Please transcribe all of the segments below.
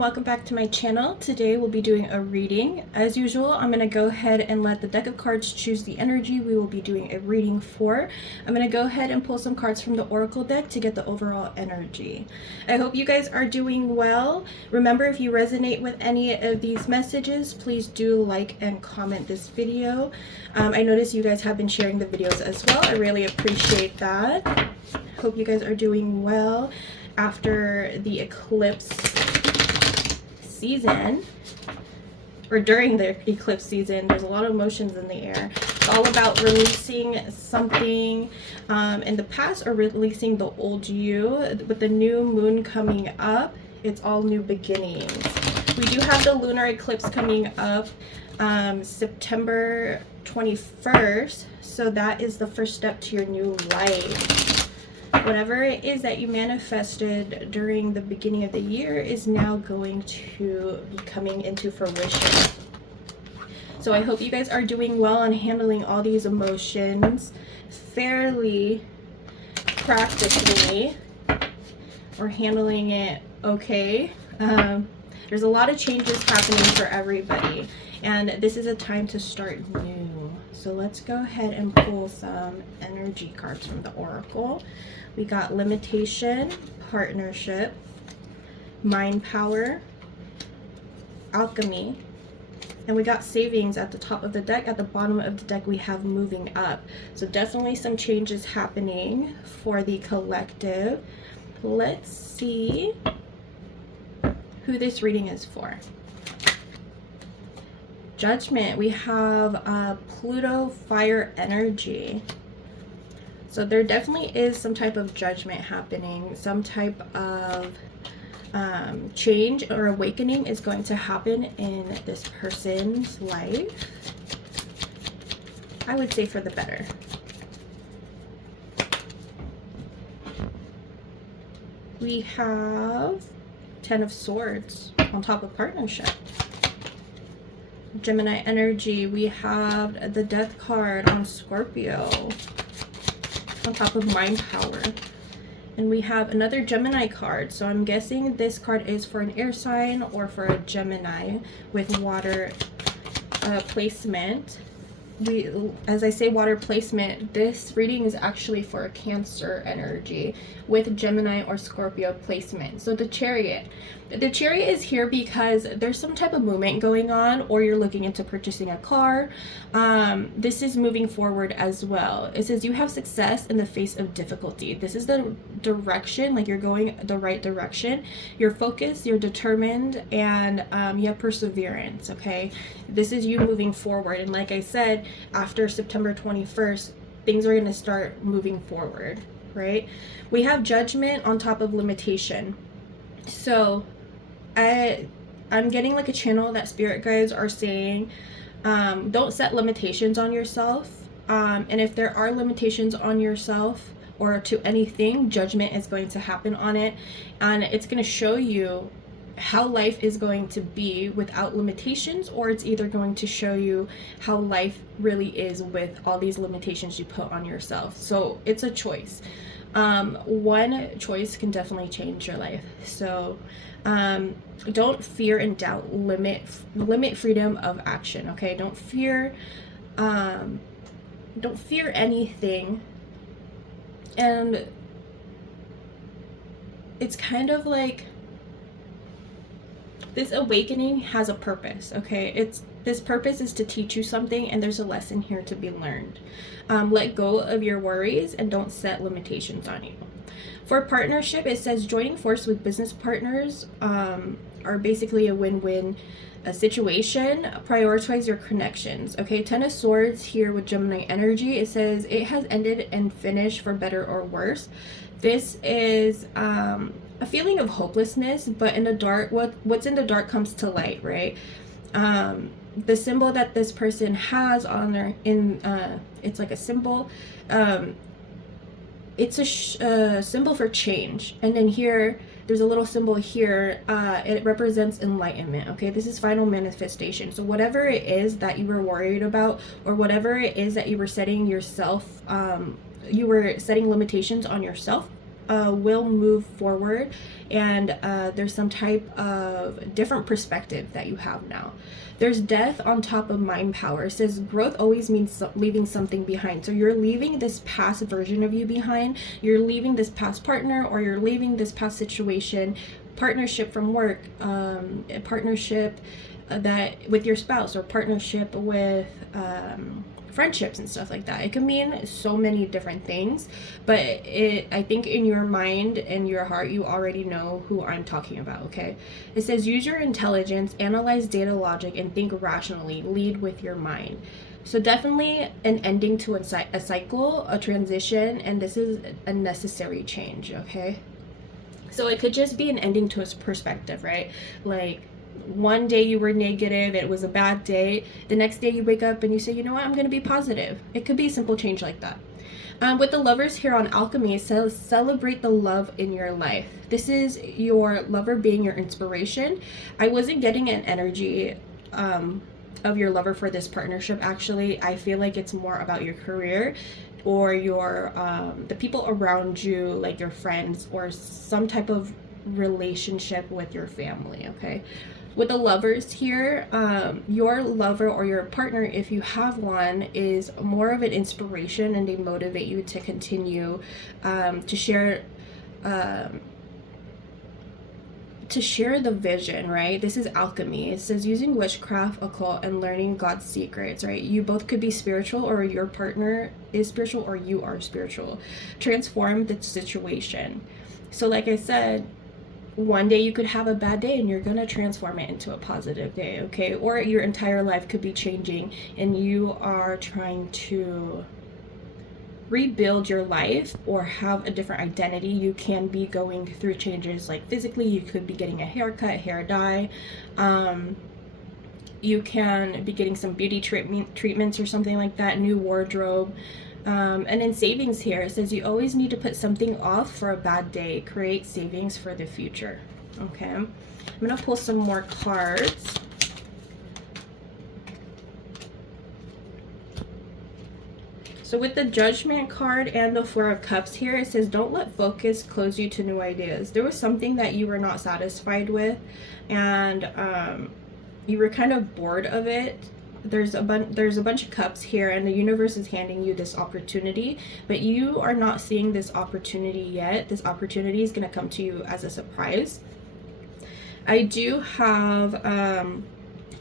Welcome back to my channel. Today we'll be doing a reading. As usual, I'm going to go ahead and let the deck of cards choose the energy we will be doing a reading for. I'm going to go ahead and pull some cards from the oracle deck to get the overall energy. I hope you guys are doing well. Remember, if you resonate with any of these messages, please do like and comment this video. I noticed you guys have been sharing the videos as well. I really appreciate that. Hope you guys are doing well after the eclipse season, or during the eclipse season. There's a lot of emotions in the air. It's all about releasing something in the past, or releasing the old you. With the new moon coming up, it's all new beginnings. We do have the lunar eclipse coming up September 21st, so that is the first step to your new life. Whatever it is that you manifested during the beginning of the year is now going to be coming into fruition. So I hope you guys are doing well on handling all these emotions fairly practically, or handling it okay. There's a lot of changes happening for everybody, and this is a time to start new. So let's go ahead and pull some energy cards from the oracle. We got limitation, partnership, mind power, alchemy, and we got savings at the top of the deck. At the bottom of the deck we have moving up. So definitely some changes happening for the collective. Let's see who this reading is for. Judgment. We have Pluto fire energy. So there definitely is some type of judgment happening. Some type of change or awakening is going to happen in this person's life. I would say for the better. We have Ten of Swords on top of partnership. Gemini energy. We have the Death card on Scorpio on top of mind power, and we have another Gemini card. So I'm guessing this card is for an air sign or for a Gemini with water placement. As I say water placement, this reading is actually for a Cancer energy with Gemini or Scorpio placement. So the Chariot is here because there's some type of movement going on, or you're looking into purchasing a car. This is moving forward as well. It says you have success in the face of difficulty. This is the direction, like you're going the right direction. You're focused, you're determined, and you have perseverance. Okay, this is you moving forward. And like I said, after September 21st, things are going to start moving forward, right? We have Judgment on top of limitation. So I'm getting like a channel that spirit guides are saying, don't set limitations on yourself. And if there are limitations on yourself or to anything, judgment is going to happen on it. And it's going to show you how life is going to be without limitations, or it's either going to show you how life really is with all these limitations you put on yourself. So it's a choice. One choice can definitely change your life. So don't fear and doubt. Limit freedom of action. Okay, don't fear anything. And it's kind of like this awakening has a purpose. Okay, this purpose is to teach you something, and there's a lesson here to be learned. Let go of your worries and don't set limitations on you. For partnership, it says joining force with business partners are basically a win-win situation. Prioritize your connections. Okay, Ten of Swords here with Gemini energy. It says it has ended and finished for better or worse. This is a feeling of hopelessness, but in the dark, what's in the dark comes to light, right? The symbol that this person has on their it's like a symbol. It's a symbol for change, and then here there's a little symbol here. It represents enlightenment. Okay, this is final manifestation. So whatever it is that you were worried about, or whatever it is that you were setting yourself, you were setting limitations on yourself will move forward, and there's some type of different perspective that you have now. There's death on top of mind power. It says growth always means leaving something behind. So you're leaving this past version of you behind. You're leaving this past partner, or you're leaving this past situation, partnership from work, a partnership that with your spouse, or partnership with friendships and stuff like that. It can mean so many different things, but I think in your mind and your heart, you already know who I'm talking about, okay? It says use your intelligence, analyze data logic, and think rationally. Lead with your mind. So definitely an ending to a cycle, a transition, and this is a necessary change, okay? So it could just be an ending to a perspective, right? Like, one day you were negative, it was a bad day. The next day you wake up and you say, you know what, I'm going to be positive. It could be a simple change like that. With the lovers here on alchemy, it says celebrate the love in your life. This is your lover being your inspiration. I wasn't getting an energy of your lover for this partnership. Actually, I feel like it's more about your career, or your the people around you, like your friends, or some type of relationship with your family, okay? With the lovers here, your lover or your partner, if you have one, is more of an inspiration, and they motivate you to continue to share the vision, right? This is alchemy. It says using witchcraft, occult, and learning God's secrets, right? You both could be spiritual, or your partner is spiritual, or you are spiritual. Transform the situation. So like I said, one day you could have a bad day and you're going to transform it into a positive day, okay? Or your entire life could be changing and you are trying to rebuild your life or have a different identity. You can be going through changes, like physically, you could be getting a haircut, hair dye. You can be getting some beauty treatments or something like that, new wardrobe. And in savings here, it says you always need to put something off for a bad day. Create savings for the future. Okay, I'm going to pull some more cards. So with the Judgment card and the Four of Cups here, it says don't let focus close you to new ideas. There was something that you were not satisfied with, and you were kind of bored of it. There's a bunch of cups here, and the universe is handing you this opportunity, but you are not seeing this opportunity yet. This opportunity is going to come to you as a surprise. I do have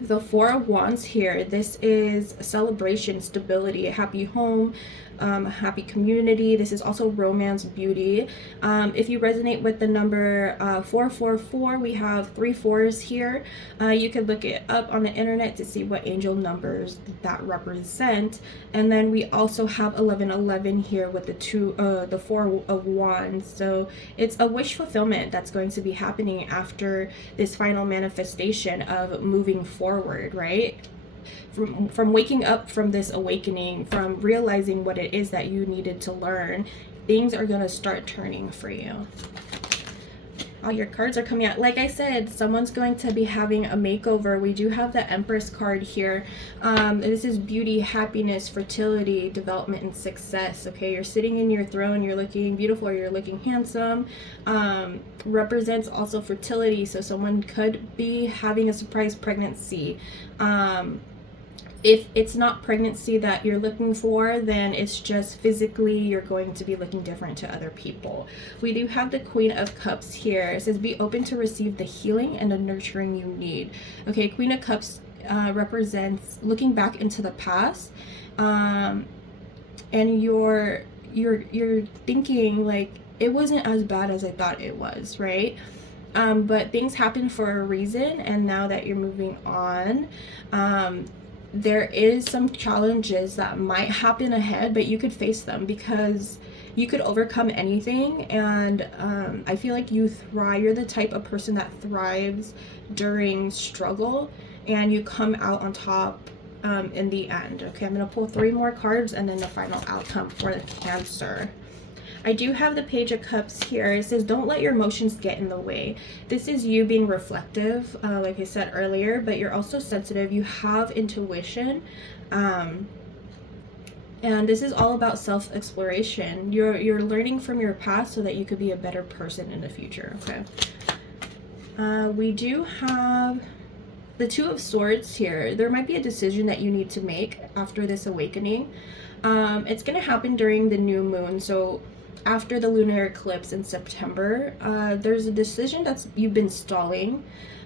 the Four of Wands here. This is a celebration, stability, a happy home, a happy community. This is also romance, beauty. If you resonate with the number 444, we have 3 4s here. You can look it up on the internet to see what angel numbers that represent. And then we also have 1111 here with the Four of Wands. So it's a wish fulfillment that's going to be happening after this final manifestation of moving forward, right? From waking up from this awakening, from realizing what it is that you needed to learn, things are going to start turning for you. All your cards are coming out. Like I said, someone's going to be having a makeover. We do have the Empress card here. This is beauty, happiness, fertility, development, and success. Okay, you're sitting in your throne, you're looking beautiful, or you're looking handsome. Represents also fertility, so someone could be having a surprise pregnancy. If it's not pregnancy that you're looking for, then it's just physically you're going to be looking different to other people. We do have the Queen of Cups here. It says be open to receive the healing and the nurturing you need. Okay, Queen of Cups represents looking back into the past, and you're thinking like it wasn't as bad as I thought it was, right? But things happen for a reason, and now that you're moving on, there is some challenges that might happen ahead, but you could face them because you could overcome anything. And I feel like you thrive. You're the type of person that thrives during struggle, and you come out on top in the end. Okay, I'm going to pull 3 more cards and then the final outcome for the Cancer. I do have the Page of Cups here. It says don't let your emotions get in the way. This is you being reflective, like I said earlier, but you're also sensitive. You have intuition. And this is all about self-exploration. You're learning from your past so that you could be a better person in the future. Okay. We do have the Two of Swords here. There might be a decision that you need to make after this awakening. It's going to happen during the new moon. So after the lunar eclipse in September, there's a decision that's you've been stalling.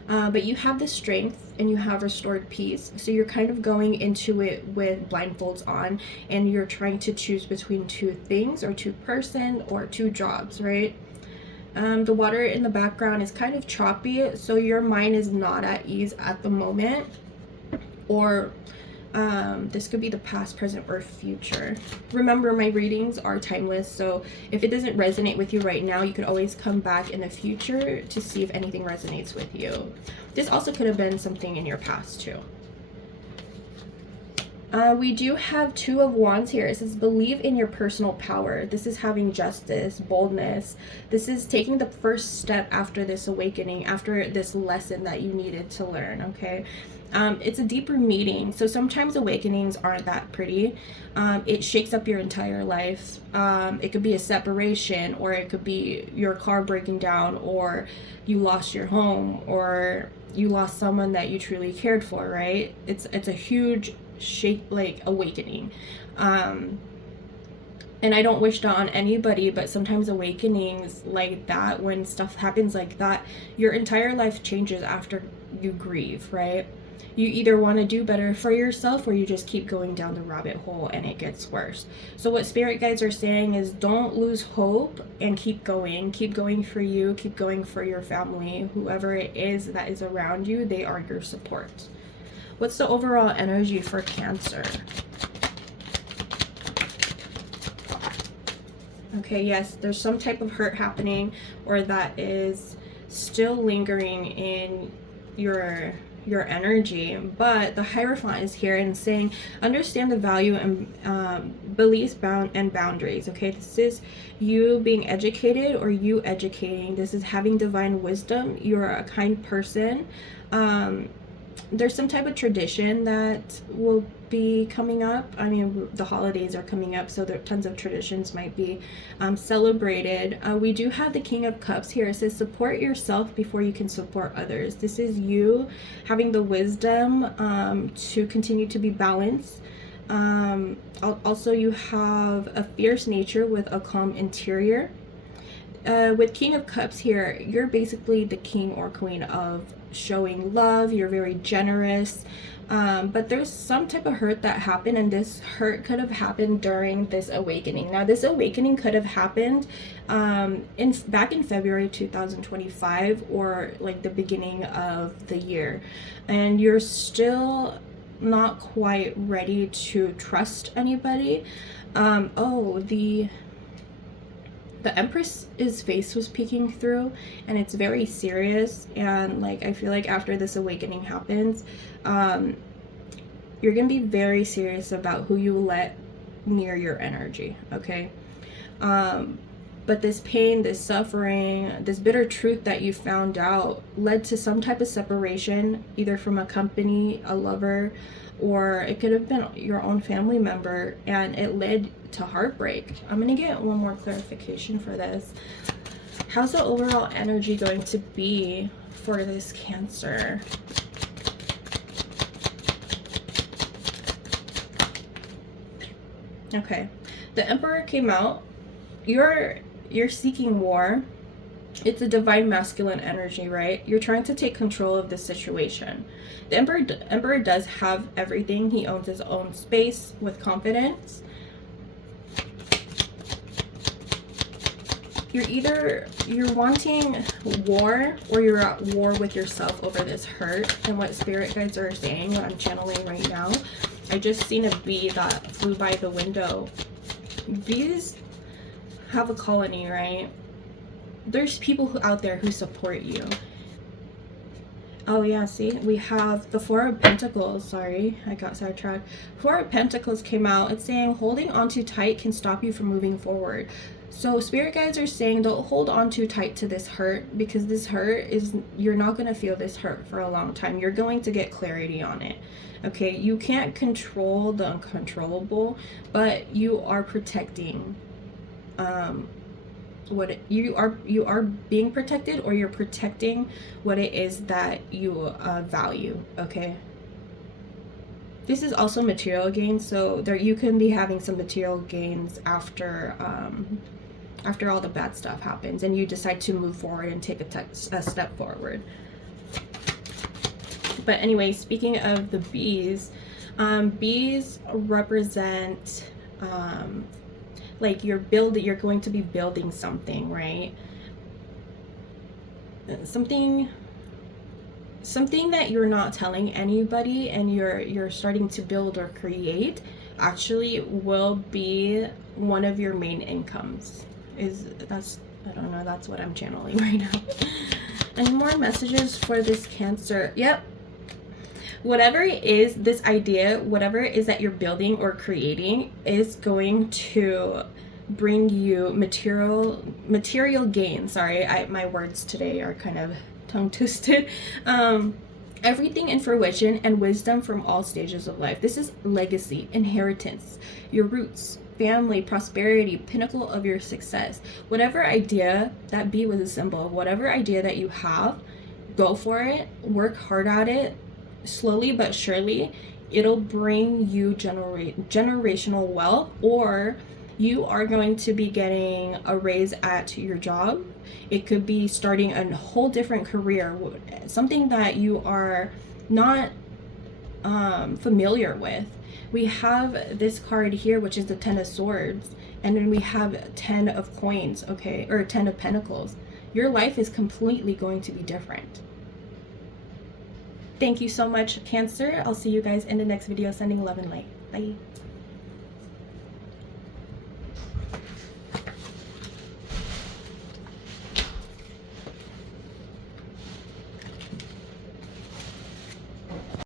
But you have the strength and you have restored peace. So you're kind of going into it with blindfolds on, and you're trying to choose between two things, or two person, or two jobs, right? The water in the background is kind of choppy, so your mind is not at ease at the moment. Or this could be the past, present, or future. Remember, my readings are timeless, so if it doesn't resonate with you right now, you could always come back in the future to see if anything resonates with you. This also could have been something in your past too. We do have Two of Wands here. It says, believe in your personal power. This is having justice, boldness. This is taking the first step after this awakening, after this lesson that you needed to learn, okay? It's a deeper meeting. So sometimes awakenings aren't that pretty. It shakes up your entire life. It could be a separation, or it could be your car breaking down, or you lost your home, or you lost someone that you truly cared for, right? It's a huge awakening. And I don't wish that on anybody, but sometimes awakenings like that, when stuff happens like that, your entire life changes after you grieve, right? You either want to do better for yourself, or you just keep going down the rabbit hole and it gets worse. So what spirit guides are saying is, don't lose hope and keep going for you, keep going for your family, whoever it is that is around you. They are your support. What's the overall energy for Cancer? Okay, yes, there's some type of hurt happening, or that is still lingering in your energy. But the Hierophant is here and saying, understand the value and beliefs and boundaries. Okay, this is you being educated, or you educating. This is having divine wisdom. You're a kind person. There's some type of tradition that will be coming up. I mean, the holidays are coming up, so there tons of traditions might be celebrated. We do have the King of Cups here. It says, support yourself before you can support others. This is you having the wisdom to continue to be balanced. Also, you have a fierce nature with a calm interior. With King of Cups here, you're basically the king or queen of showing love. You're very generous, but there's some type of hurt that happened, and this hurt could have happened during this awakening. Now, this awakening could have happened back in February 2025, or like the beginning of the year, and you're still not quite ready to trust anybody. The Empress's face was peeking through, and it's very serious. And like, I feel like after this awakening happens, you're gonna be very serious about who you let near your energy, okay? But this pain, this suffering, this bitter truth that you found out led to some type of separation, either from a company, a lover, or it could have been your own family member, and it led to heartbreak. I'm gonna get one more clarification for this. How's the overall energy going to be for this Cancer? Okay, the Emperor came out. You're seeking war. It's a divine masculine energy, right? You're trying to take control of the situation. The Emperor does have everything. He owns his own space with confidence. You're wanting war, or you're at war with yourself over this hurt. And what spirit guides are saying, what I'm channeling right now, I just seen a bee that flew by the window. Bees have a colony, right? There's people out there who support you. Oh yeah, see, we have the Four of Pentacles. Sorry, I got sidetracked. Four of Pentacles came out. It's saying holding on too tight can stop you from moving forward. So spirit guides are saying don't hold on too tight to this hurt, because this hurt is, you're not going to feel this hurt for a long time. You're going to get clarity on it. Okay, you can't control the uncontrollable, but you are protecting you are being protected, or you're protecting what it is that you value. Okay, this is also material gains, so there you can be having some material gains after after all the bad stuff happens and you decide to move forward and take a step forward. But anyway, speaking of the bees, bees represent like you're going to be building something, right? Something that you're not telling anybody, and you're starting to build or create, actually will be one of your main incomes. I don't know, that's what I'm channeling right now. Any more messages for this Cancer? Yep. Whatever it is, this idea, whatever it is that you're building or creating, is going to bring you material gain. Sorry, my words today are kind of tongue twisted. Everything in fruition and wisdom from all stages of life. This is legacy, inheritance, your roots, family, prosperity, pinnacle of your success. Whatever idea, that bee was a symbol of whatever idea that you have, go for it, work hard at it, slowly but surely. It'll bring you generational wealth, or you are going to be getting a raise at your job. It could be starting a whole different career, something that you are not familiar with. We have this card here, which is the 10 of Swords, and then we have 10 of Coins, okay, or 10 of Pentacles. Your life is completely going to be different. Thank you so much, Cancer. I'll see you guys in the next video. Sending love and light. Bye.